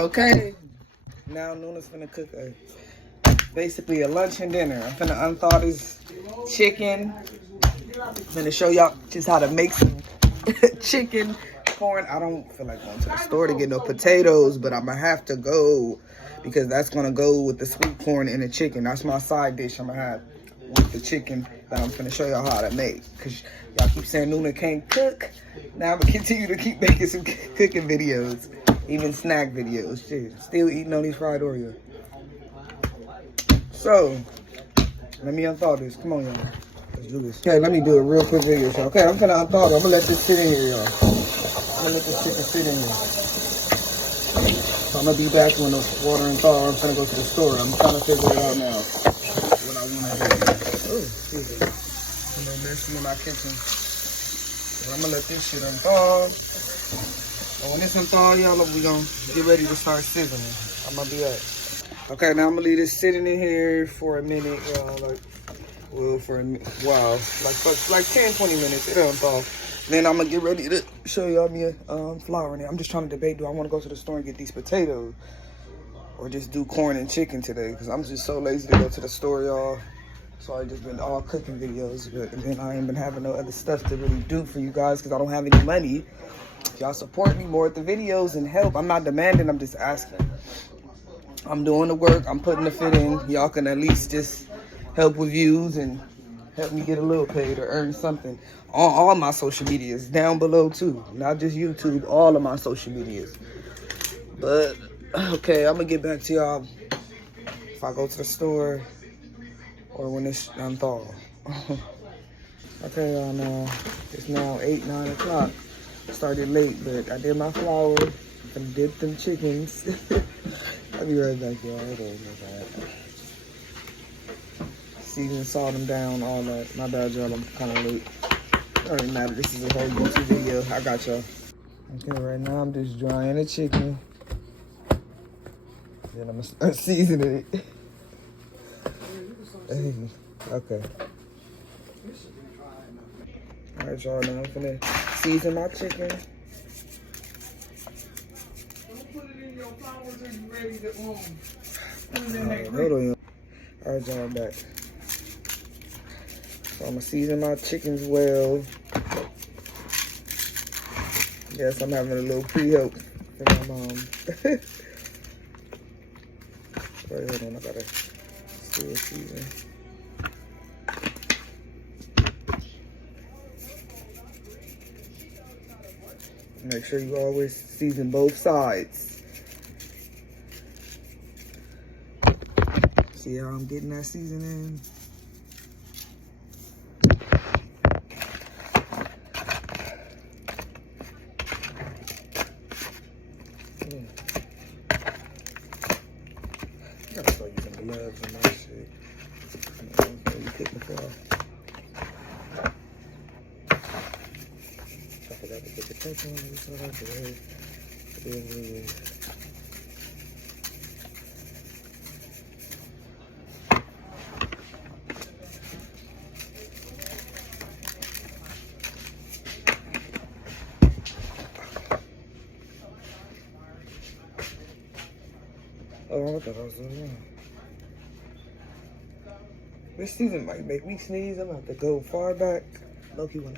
Okay, now Nuna's finna cook basically a lunch and dinner. I'm finna unthaw this chicken. I'm finna show y'all just how to make some chicken, corn. I don't feel like going to the store to get no potatoes, but I'm gonna have to go because that's gonna go with the sweet corn and the chicken. That's my side dish I'm gonna have with the chicken that I'm finna show y'all how to make. Cause y'all keep saying Nuna can't cook. Now I'm gonna continue to keep making some cooking videos, even snack videos. Shit, still eating on these fried Oreos. So, let me unthaw this. Come on, y'all. Let's do this. Okay, let me do a real quick video. So, okay, I'm finna unthaw it. I'm gonna let this sit in here, y'all. I'm gonna let this chicken sit in here. So I'm gonna be back when the water and thaw. I'm finna go to the store. I'm trying to figure it out now. What I wanna do. Oh, excuse me. I'm gonna mess in my kitchen. So I'm gonna let this shit unthaw. And when it's unthaw, y'all, we gonna get ready to start sizzling. I'm gonna be back. Okay, now I'm gonna leave this sitting in here for a minute, y'all. For a while, like 10, 20 minutes. It'll unthaw. Then I'm gonna get ready to show y'all me flour in it. I'm just trying to debate, do I want to go to the store and get these potatoes or just do corn and chicken today? Because I'm just so lazy to go to the store, y'all. So I just been all cooking videos, and then I ain't been having no other stuff to really do for you guys because I don't have any money. Y'all support me more with the videos and help. I'm not demanding, I'm just asking. I'm doing the work, I'm putting the fit in. Y'all can at least just help with views and help me get a little paid or earn something on all my social medias down below too, not just YouTube, all of my social medias. But okay, I'm gonna get back to y'all if I go to the store or when it's unthaw. Okay, y'all, now it's now 8, 9 o'clock. Started late, but I did my flour and did them chickens. I'll be right back, y'all. Season, salt them down, all that. My bad, y'all. I'm kind of late. It don't even matter. This is a whole YouTube video. I got y'all. Okay, right now I'm just drying the chicken. Then I'm gonna season it. Hey, okay. All right, y'all. Now I'm gonna season my chicken. Put it in your flour till you ready to put it in that hold on. All right, y'all, I'm back. So I'm gonna season my chickens well. Yes, I'm having a little pre-help from my mom. Wait, hold on, I gotta still season. Make sure you always season both sides. See how I'm getting that seasoning? I gotta start using gloves on that shit. You kick the floor. I forgot to put the pepper on this side today. Oh, what the hell's doing? This season might make me sneeze. I'm gonna have to go far back. Low-key one.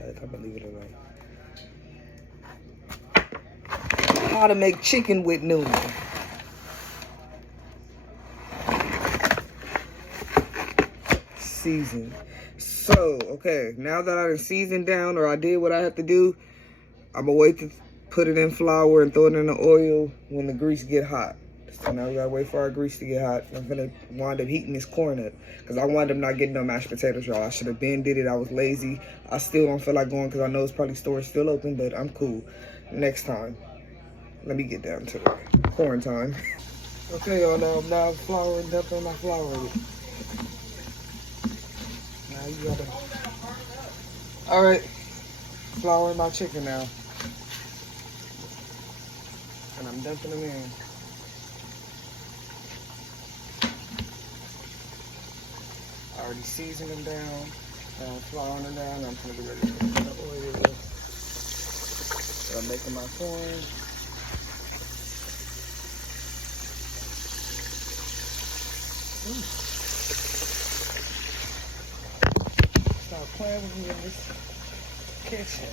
I'm gonna leave it alone. How to make chicken with Nuna. Season. So, okay, now that I done seasoned down or I did what I have to do, I'm gonna wait to put it in flour and throw it in the oil when the grease get hot. So now we gotta wait for our grease to get hot. I'm gonna wind up heating this corn up because I wound up not getting no mashed potatoes, y'all. I should have been did it. I was lazy. I still don't feel like going because I know it's probably stores still open, but I'm cool. Next time, let me get down to the corn time. Okay, y'all, now I'm flouring, dumping my flour in it. Now you gotta. All right, flouring my chicken now, and I'm dumping them in. I already seasoned them down. Now I'm flouring them down. I'm gonna be ready to put the oil. So I'm making my corn. Stop playing with me in this kitchen.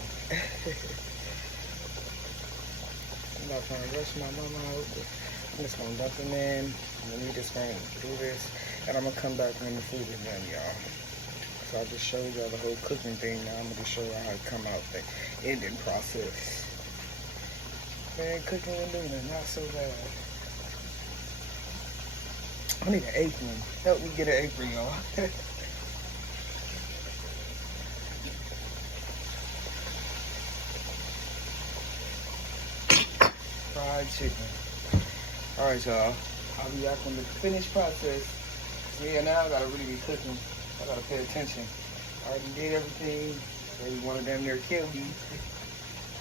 I'm not trying to rush my mama out, but I'm just gonna dump them in. And we just gonna do this, and I'm gonna come back when the food is done, y'all. So I just showed y'all the whole cooking thing. Now I'm gonna just show y'all how it come out, the ending process. Man, cooking and doing it, not so bad. I need an apron. Help me get an apron, y'all. Fried chicken. Alright, y'all. I'll be back on the finished process. Yeah, now I gotta really be cooking. I gotta pay attention. I already did everything. Maybe one of them there killed me.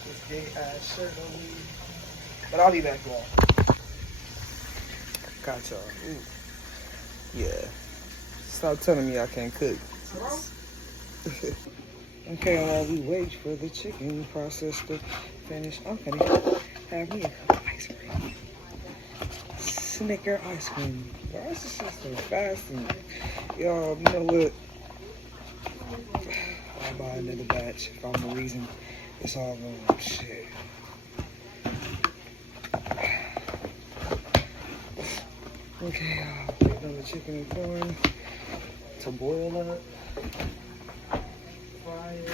This big ass shirt on me. But I'll be back, y'all. Got y'all. Ooh. Yeah. Stop telling me I can't cook. Okay, while we wait for the chicken process to finish, I'm gonna have me a cup of ice cream. Snicker ice cream. Why is this shit so fast? And y'all, you know what? I'll buy another batch if I'm the reason it's all going. Shit. Okay, put on the chicken and corn to boil up. Fry it.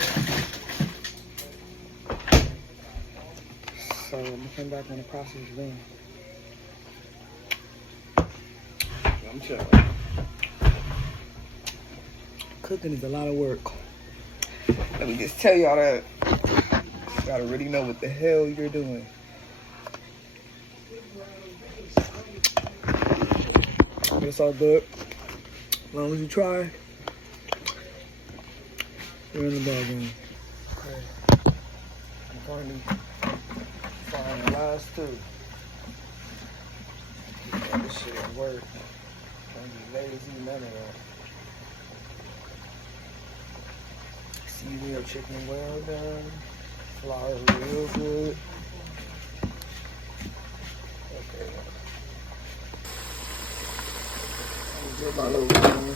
So I'm gonna come back when the process is done. I'm chilling. Cooking is a lot of work. Let me just tell y'all that. You gotta really know what the hell you're doing. It's all good. As long as you try, you're in the ball game. Okay. I'm finally frying the last two. Yeah, this shit at work. Don't be lazy, none of that. Season your chicken well done. Flour real good. Okay. Get my little one.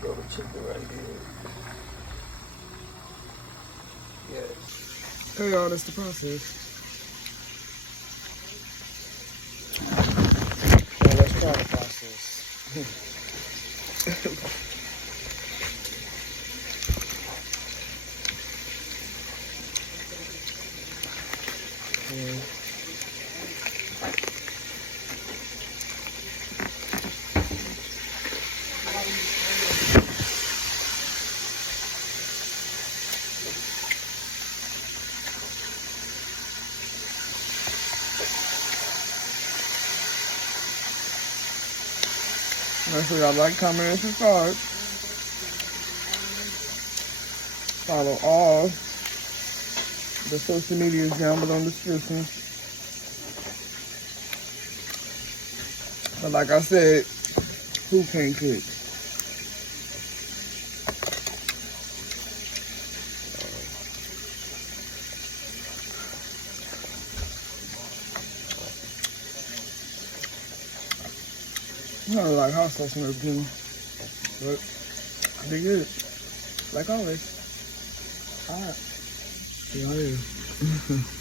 Throw the chicken right here. Yes. Hey y'all, that's the process. Now let's try the process. Yeah. Make sure y'all like, comment, and subscribe. Follow all the social medias down below in the description. But like I said, who can't cook? I don't like hot sauce in the blue, but I did good. Like always. Alright. Yeah, I am.